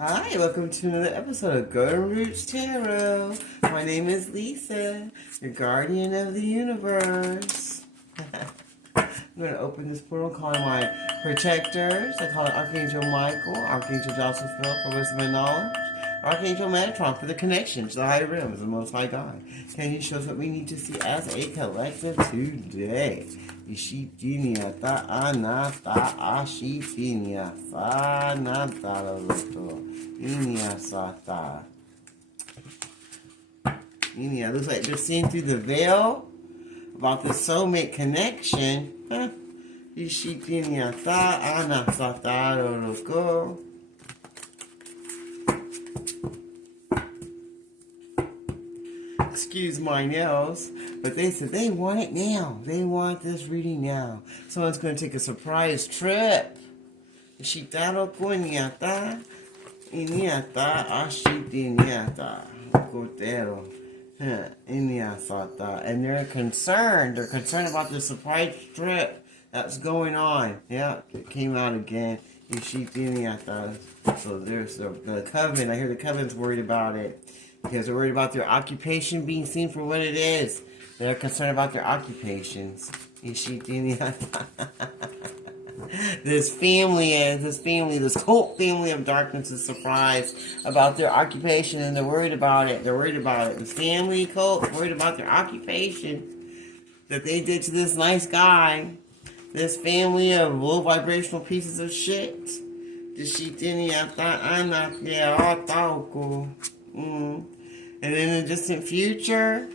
Hi, welcome to another episode of Golden Roots Tarot. My name is Lisa, your guardian of the universe. I'm going to open this portal, calling my protectors. I call it Archangel Michael, Archangel Joseph for wisdom and knowledge, Archangel Metatron for the connection to the higher realms of the Most High God. Can you show us what we need to see as a collective today? Ishitinia ta anata ashitinia sa nata roto inia sata. Inia, looks like they're seeing through the veil about the soulmate connection. Ishitinia ta anata roto. Excuse my nails, but they said they want it now. They want this reading now. Someone's going to take a surprise trip. Shitaro koniata, iniata, ashitiniata, kotero, iniasata. And they're concerned. They're concerned about the surprise trip that's going on. Yeah, it came out again. Ishitiniata. So there's the coven. I hear the coven's worried about it. Because they're worried about their occupation being seen for what it is. They're concerned about their occupations. This cult family of darkness is surprised about their occupation, and they're worried about it. They're worried about it. The family cult worried about their occupation that they did to this nice guy. This family of low vibrational pieces of shit. And in the distant future,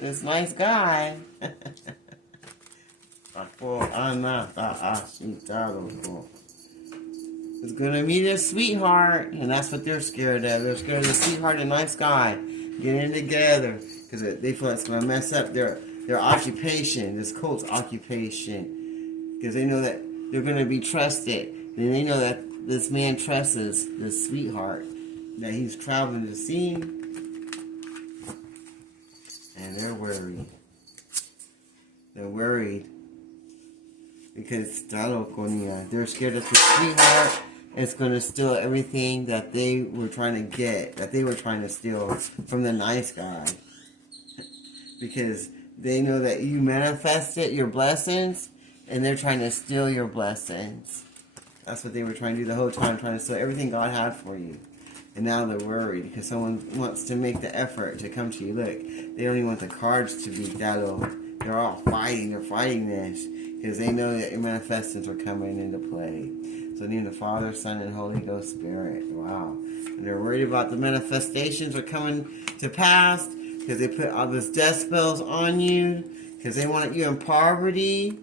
this nice guy is going to meet his sweetheart, and that's what they're scared of. They're scared of the sweetheart and nice guy getting together because they feel it's going to mess up their occupation, this cult's occupation, because they know that they're going to be trusted, and they know that this man trusts this sweetheart that he's traveling to see, and they're worried. They're worried because they're scared that the sweetheart is going to steal everything that they were trying to get, that they were trying to steal from the nice guy, because they know that you manifested your blessings, and they're trying to steal your blessings. That's what they were trying to do the whole time, trying to steal everything God had for you. And now they're worried because someone wants to make the effort to come to you. Look, they don't even want the cards to be Dalo. They're all fighting. They're fighting this because they know that your manifestations are coming into play. So in the name of the Father, Son, and Holy Ghost Spirit. Wow. And they're worried about the manifestations are coming to pass because they put all these death spells on you because they want you in poverty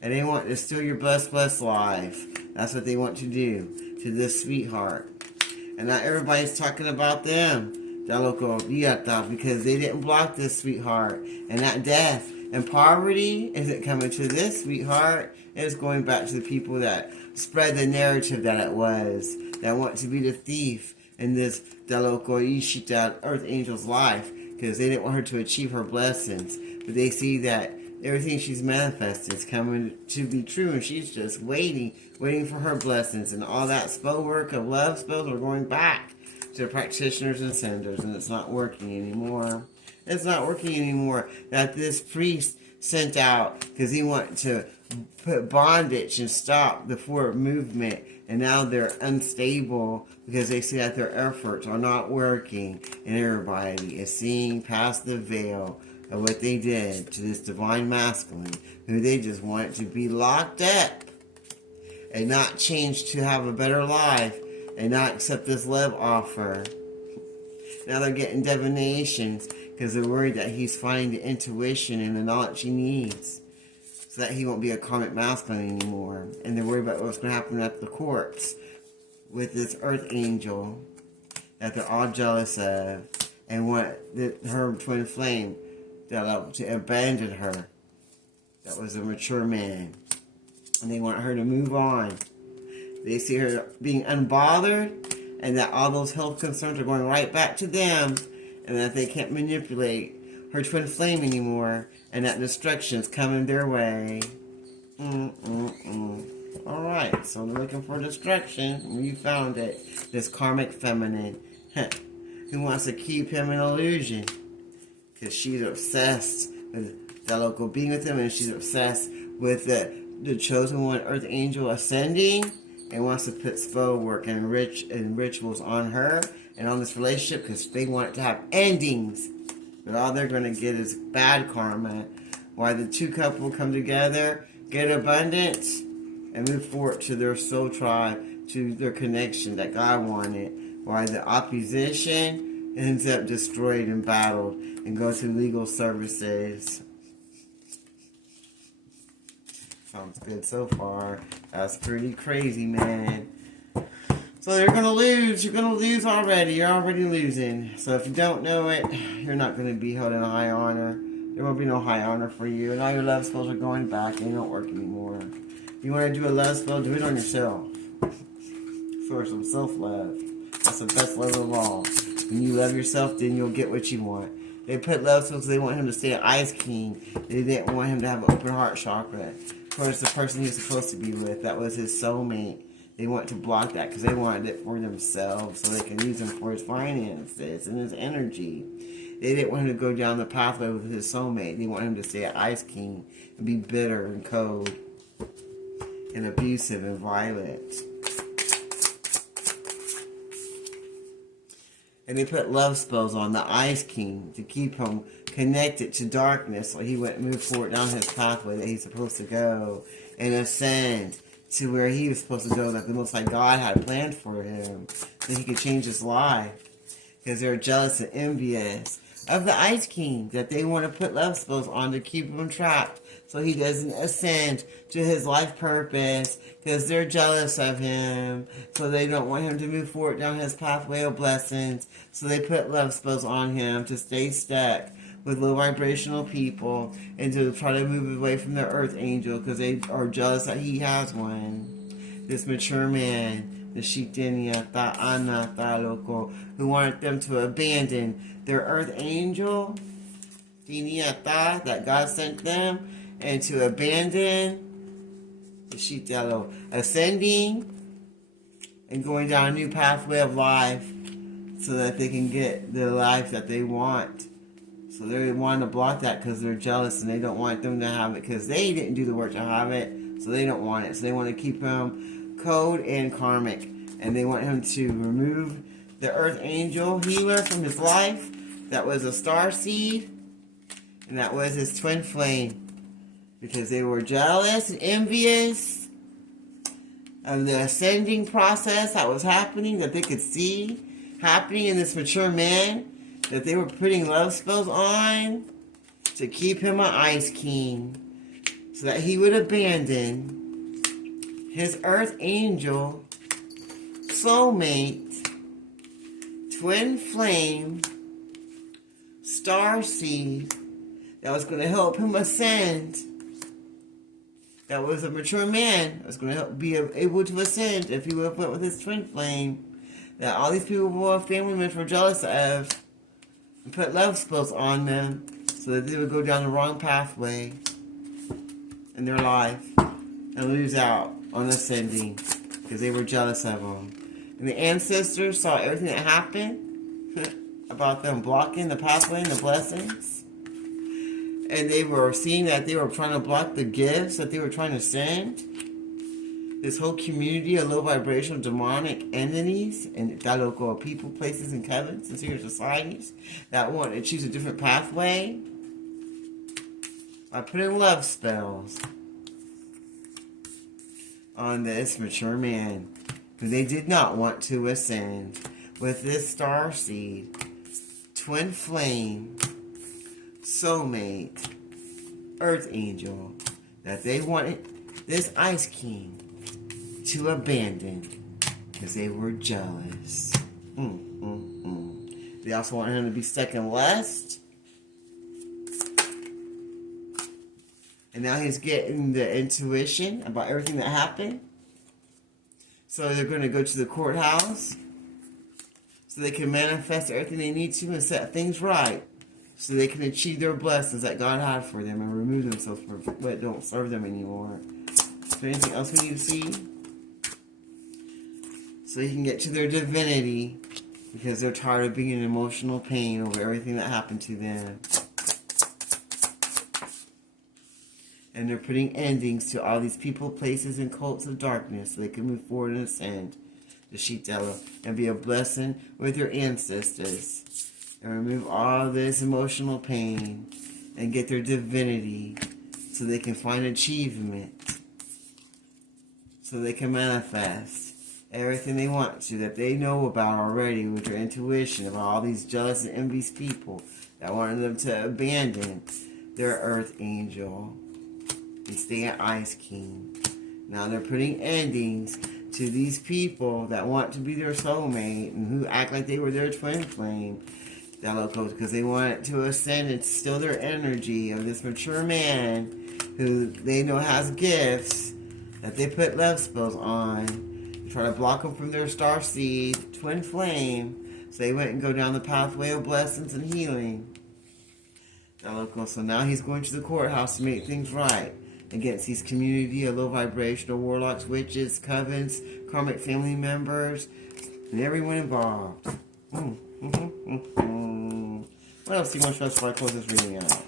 and they want to steal your blessed life. That's what they want to do to this sweetheart. And not everybody's talking about them. Because they didn't block this sweetheart. And that death and poverty isn't coming to this sweetheart. It's going back to the people that spread the narrative that it was. That want to be the thief in this Earth Angel's life. Because they didn't want her to achieve her blessings. But they see that everything she's manifested is coming to be true, and she's just waiting for her blessings, and all that spell work of love spells are going back to the practitioners and senders, and it's not working anymore. It's not working anymore. That this priest sent out because he wanted to put bondage and stop the forward movement, and now they're unstable because they see that their efforts are not working, and everybody is seeing past the veil of what they did to this divine masculine, who they just wanted to be locked up and not change to have a better life and not accept this love offer. Now they're getting divinations because they're worried that he's finding the intuition and the knowledge he needs so that he won't be a karmic masculine anymore. And they're worried about what's going to happen at the courts with this earth angel that they're all jealous of and want her twin flame to abandon her. That was a mature man. And they want her to move on. They see her being unbothered, and that all those health concerns are going right back to them, and that they can't manipulate her twin flame anymore, and that destruction's coming their way. Alright, so they're looking for destruction. You found it. This karmic feminine. Who wants to keep him in illusion. Because she's obsessed with the local being with him. And she's obsessed with the chosen one, earth angel ascending. And wants to put spell work and rituals on her. And on this relationship. Because they want it to have endings. But all they're going to get is bad karma. Why the two couple come together. Get abundance. And move forward to their soul tribe, to their connection that God wanted. While the opposition ends up destroyed and battled and goes through legal services. Sounds good so far. That's pretty crazy, man. So they're going to lose. You're going to lose already. You're already losing. So if you don't know it, you're not going to be held in high honor. There won't be no high honor for you. And all your love spells are going back and they don't work anymore. If you want to do a love spell, do it on yourself. For some self-love. That's the best love of all. When you love yourself, then you'll get what you want. They put love spells because they want him to stay an ice king. They didn't want him to have an open heart chakra. Towards the person he was supposed to be with. That was his soulmate. They want to block that because they wanted it for themselves so they can use him for his finances and his energy. They didn't want him to go down the pathway with his soulmate. They want him to stay an ice king and be bitter and cold and abusive and violent. And they put love spells on the Ice King to keep him connected to darkness so he wouldn't move forward down his pathway that he's supposed to go and ascend to where he was supposed to go, that the Most High God had planned for him so he could change his life. Because they're jealous and envious of the Ice King that they want to put love spells on to keep him trapped so he doesn't ascend to his life purpose because they're jealous of him. So they don't want him to move forward down his pathway of blessings. So they put love spells on him to stay stuck with low vibrational people and to try to move away from the earth angel because they are jealous that he has one. This mature man, the Shitenia Ta'ana Ta'loko, who wanted them to abandon their earth angel, Tiniata, that God sent them, and to abandon the Shitelo, ascending and going down a new pathway of life so that they can get the life that they want. So they want to block that because they're jealous and they don't want them to have it because they didn't do the work to have it, so they don't want it. So they want to keep him code and karmic, and they want him to remove the earth angel healer from his life. That was a star seed, and that was his twin flame. Because they were jealous and envious of the ascending process that was happening, that they could see happening in this mature man, that they were putting love spells on to keep him an ice king, so that he would abandon his earth angel, soulmate, twin flame, star seed, that was going to help him ascend. That was a mature man that was going to be able to ascend if he would have went with his twin flame. That all these people were family members were jealous of and put love spells on them so that they would go down the wrong pathway in their life and lose out on ascending because they were jealous of them. And the ancestors saw everything that happened about them blocking the pathway and the blessings. And they were seeing that they were trying to block the gifts that they were trying to send. This whole community of low vibrational demonic entities and that local people, places, and covens and secret societies that want to choose a different pathway by putting love spells on this mature man who they did not want to ascend with this star seed, twin flame, soulmate, earth angel, that they wanted this ice king to abandon because they were jealous. They also wanted him to be stuck in lust. And now he's getting the intuition about everything that happened. So they're going to go to the courthouse so they can manifest everything they need to and set things right, so they can achieve their blessings that God had for them and remove themselves from what don't serve them anymore. there anything else we need to see? So you can get to their divinity, because they're tired of being in emotional pain over everything that happened to them. And they're putting endings to all these people, places, and cults of darkness so they can move forward and ascend the Shitala and be a blessing with their ancestors. And remove all this emotional pain and get their divinity so they can find achievement. So they can manifest everything they want to, that they know about already with their intuition, about all these jealous and envious people that wanted them to abandon their earth angel and stay an ice king. Now they're putting endings to these people that want to be their soulmate and who act like they were their twin flame. That locals, because they want to ascend and steal their energy of this mature man who they know has gifts that they put love spells on. They try to block them from their star seed, twin flame, so they went and go down the pathway of blessings and healing. That locals, so now he's going to the courthouse to make things right against these community of low vibrational warlocks, witches, covens, karmic family members, and everyone involved. What else do you want to show us before I close this reading out?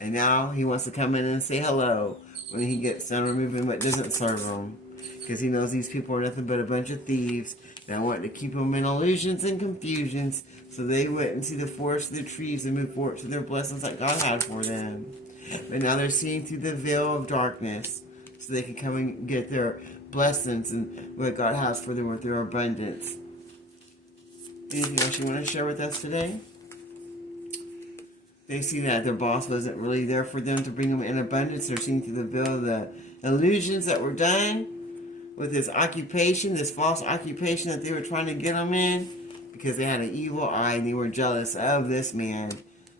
And now he wants to come in and say hello when he gets done removing what doesn't serve him. Because he knows these people are nothing but a bunch of thieves that want to keep him in illusions and confusions so they wouldn't see the forest of the trees and move forward to their blessings that God had for them. But now they're seeing through the veil of darkness so they can come and get their blessings and what God has for them with their abundance. Anything else you want to share with us today? They see that their boss wasn't really there for them to bring them in abundance. They're seeing through the veil of the illusions that were done with this occupation, this false occupation that they were trying to get them in, because they had an evil eye and they were jealous of this man.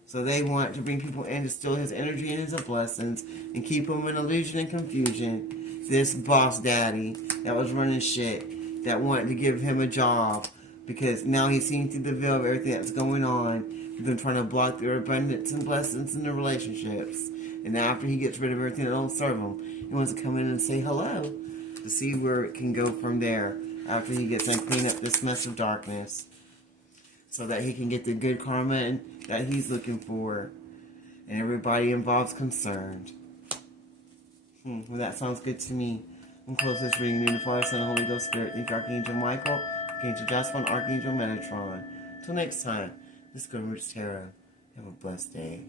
So they want to bring people in to steal his energy and his blessings and keep him in illusion and confusion. This boss daddy that was running shit, that wanted to give him a job, because now he's seeing through the veil of everything that's going on. They're trying to block their abundance and blessings in their relationships. And after he gets rid of everything that don't serve him, he wants to come in and say hello to see where it can go from there after he gets done cleaning up this mess of darkness, so that he can get the good karma that he's looking for. And everybody involved's concerned. Well, that sounds good to me. I'm close this reading in the Father, Son, and Holy Ghost Spirit. Thank you, Archangel Michael, Archangel Jasper, and Archangel Metatron. Until next time, this is Good Roots Tarot. Have a blessed day.